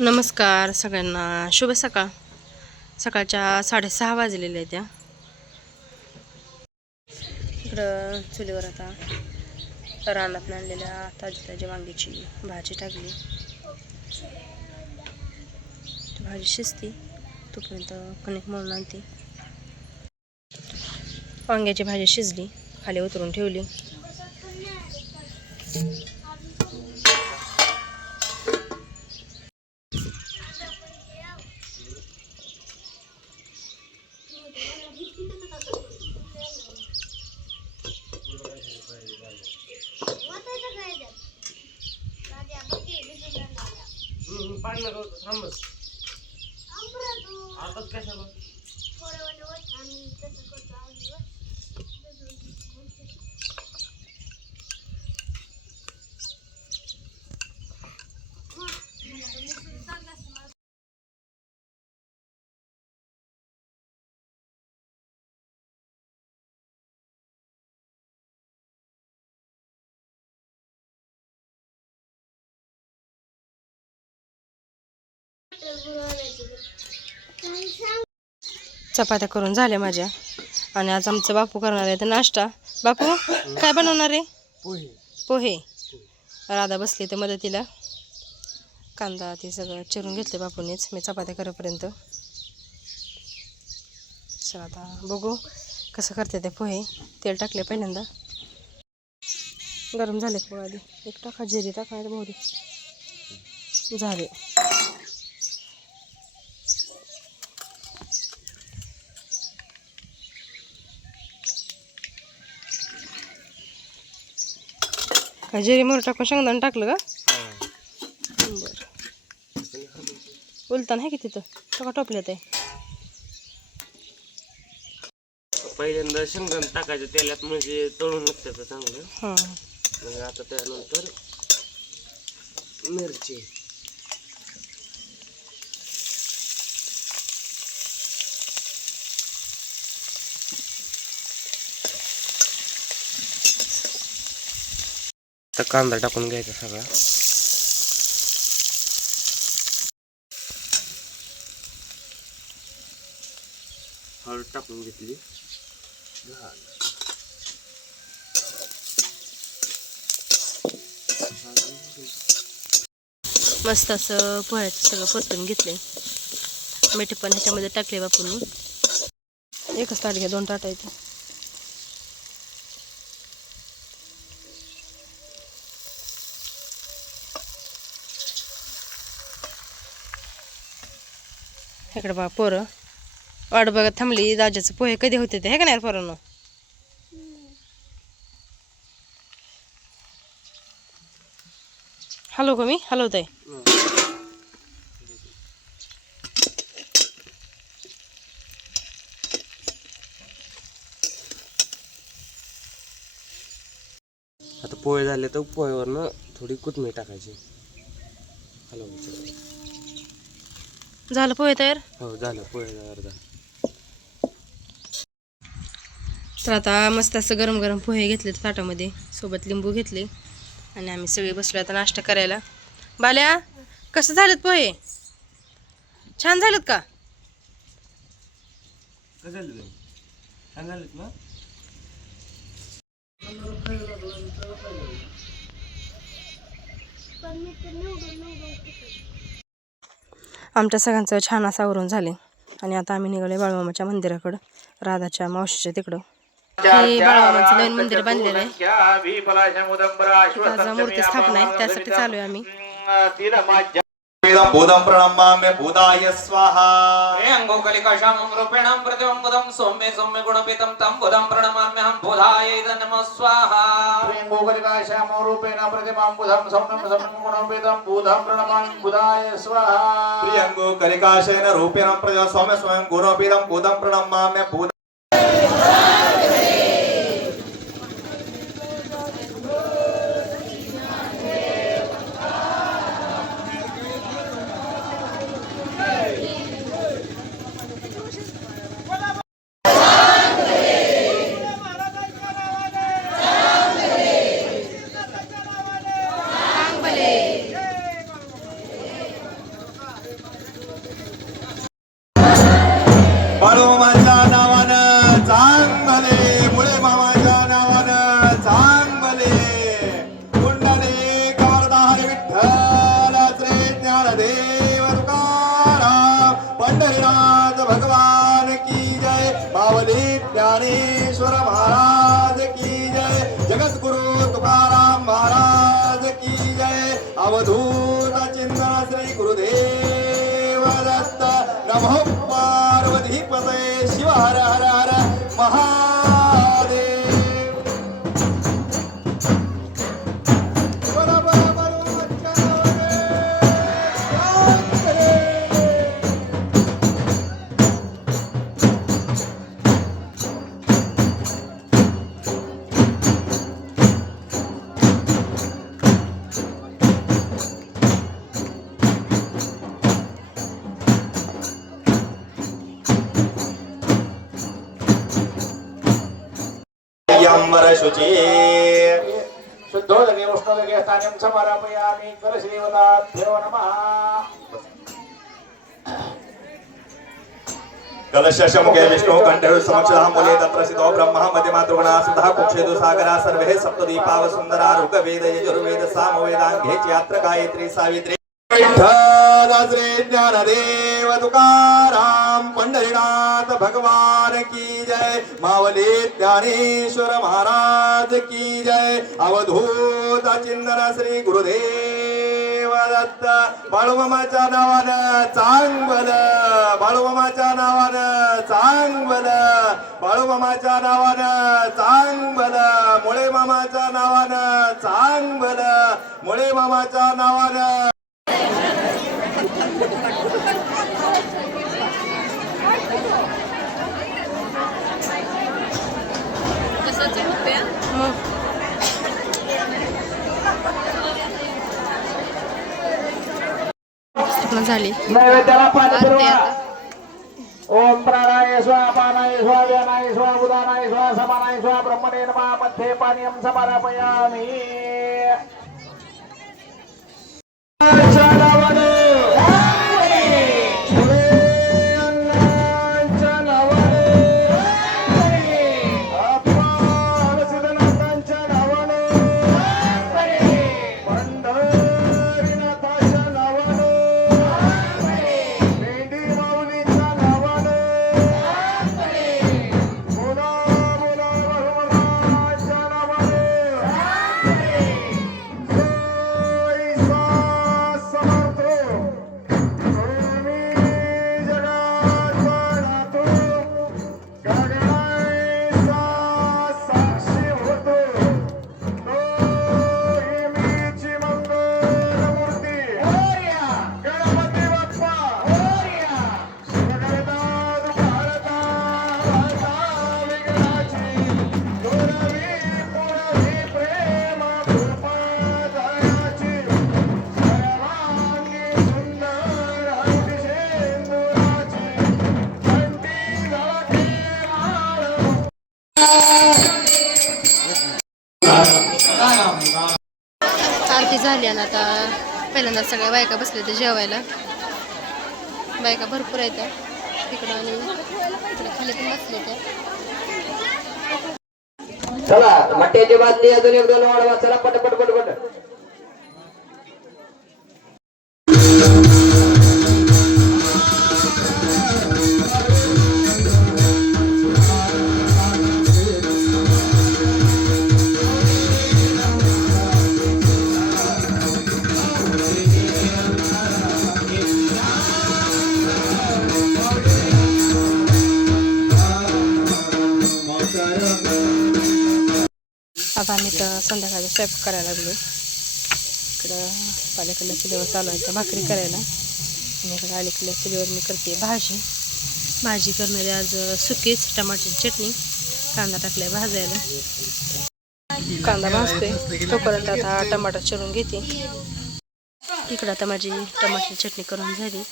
नमस्कार सगळ्यांना, शुभ सकाळ. सकाळच्या 6:30 वाजलेल्या आहेत. त्या इकडं चुलीवर आता रानात आणलेल्या ताजी ताजी वांग्याची भाजी टाकली. भाजी शिजती तोपर्यंत कणिक मळून आणते. वांग्याची भाजी शिजली, खाली उतरून ठेवली. चपात्या करून झाल्या माझ्या. आणि आज आमचं बापू करणार आहे तर नाश्ता. बापू काय बनवणार आहे? पोहे. राधा बसली तर मदतीला. कांदा ते सगळं चिरून घेतले बापूनेच, मी चपात्या करेपर्यंत. चला आता बघू कसं करते ते पोहे. तेल टाकले पहिल्यांदा, गरम झाले पोहे. आधी एक टाका जिरे टाका, बहुरी झाले. जिरे मोहरी टाकून शेंगदाणा टाकलं का? बरं. उलतान आहे की तिथं सगळं टोपल्यात आहे. पहिल्यांदा शेंगदाणा टाकायचं तेलात, म्हणजे तळून लागतं चांगलं. हां, मग आता त्यानंतर मिरची, तर कांदा टाकून घ्यायचा सगळा. हळद टाकून घेतली. मस्त असं पोह्याचं सगळं परतून घेतले. मीठ पण ह्याच्यामध्ये टाकले बापूंनी. एकच ताट घ्या, 2 ताट आहेत. इकडे बा पोरं वाट बघत थांबली. दाजाचं पोहे कधी होते ते, हे का नाही पोरांनो? हलव का मी? हलवत आहे. आता पोहे झाले तर पोहेवरनं थोडी कोथिंबीर टाकायची. हलवायचं. झालं पोहे तयार. हो झालं, पोहे तयार झालं. तर आता मस्त असं गरम गरम पोहे घेतले ताटामध्ये, सोबत लिंबू घेतले. आणि आम्ही सगळे बसलो आता नाश्ता करायला. बाल्या, कसं झालेत पोहे? छान झालेत का? छान झालेत ना? आमच्या सगळ्यांचं छान असं आवरून झाले. आणि आता आम्ही निघाले बाळूमामाच्या मंदिराकडं, राधाच्या मावशीच्या तिकडं. हे बाळूमामाचं नवीन मंदिर बांधलेलं आहे. त्याचा मूर्ती स्थापना आहे, त्यासाठी चालू आहे आम्ही. भूतं प्रणमाम्य भूताय स्वाहा. अंगोकलिकाशामं रूपेणं प्रतिबंबुदं सौम्ये सौम्य गुणपितं तं बुधं प्रणमाम्यहं भूतायै नमः स्वाहा. अंगोकलिकाशामं रूपेण प्रतिबंबुदं सौम्यं सौम्यं गुणपितं भूतं प्रणमाम्यहं भूताय स्वाहा. प्रियंगोकलिकाशेन रूपेण प्रतिबंबुदं सौम्यं सौम्यं गुणपितं भूतं प्रणमाम्यहं भूताय. अवधूत चिंतन श्री गुरुदेव दत्त नमो पार्वती पतये शिव हर हर हर महादेव अंबर शुची शुद्धोदके उष्णोदके स्थानं समर्पयामि करसेवदाभ्यो नमः कलशमुखे विष्णु कंठे समक्षः मूले तत्र स्थितो ब्रह्मः मध्यमातृगुणा सुधा कुक्षेतु सागरा सर्वे सप्तदीपाव सुंदरा ऋग्वेद यजुर्वेद सामवेदांगे यात्र गायत्री सावित्री विठ्ठल श्री ज्ञानदेव तुकाराम पंढरीनाथ भगवान की जय मावली ज्ञानेश्वर महाराज की जय अवधूत चिंतन श्री गुरुदेव दत्त बाळूमामाच्या नावानं चांगल बाळूमामाच्या नावानं चांगल बाळूमामाच्या नावानं चांगल मुळे मामाच्या नावानं चांगल मुळे मामाच्या नावानं झाली नैवेद्याला पाणी आरती फिरवा. आता. ओम प्राणाय स्वाहा पानाय स्वाहा व्यानाय स्वाहा उदानाय स्वाहा समानाय स्वाहा ब्रह्मणे नमः मध्ये पानीयं समर्पयामि आरती झाली आणि आता पहिल्यांदा सगळ्या बायका बसल्या त्या जेवायला. बायका भरपूर आहेत तिकडं आणि तिकडे खाली पण बसले त्या. चला मट्ट्याची बादली अजून एक दोन वाढवा चला पटपट पटपट आता आम्ही तर संध्याकाळचा स्वयंपाक करायला लागलो. इकडं पाल्याकडल्या चुलीवर चालू आहे त्या भाकरी करायला आणि इकडं अलीकडल्या चुलीवर मी करते भाजी करणारी आज सुकीच टमाटरची चटणी कांदा टाकलाय भाजायला. कांदा भाजतोय तोपर्यंत आता टमाटर चिरून घेते. इकडं आता माझी टमाटरची चटणी करून झाली.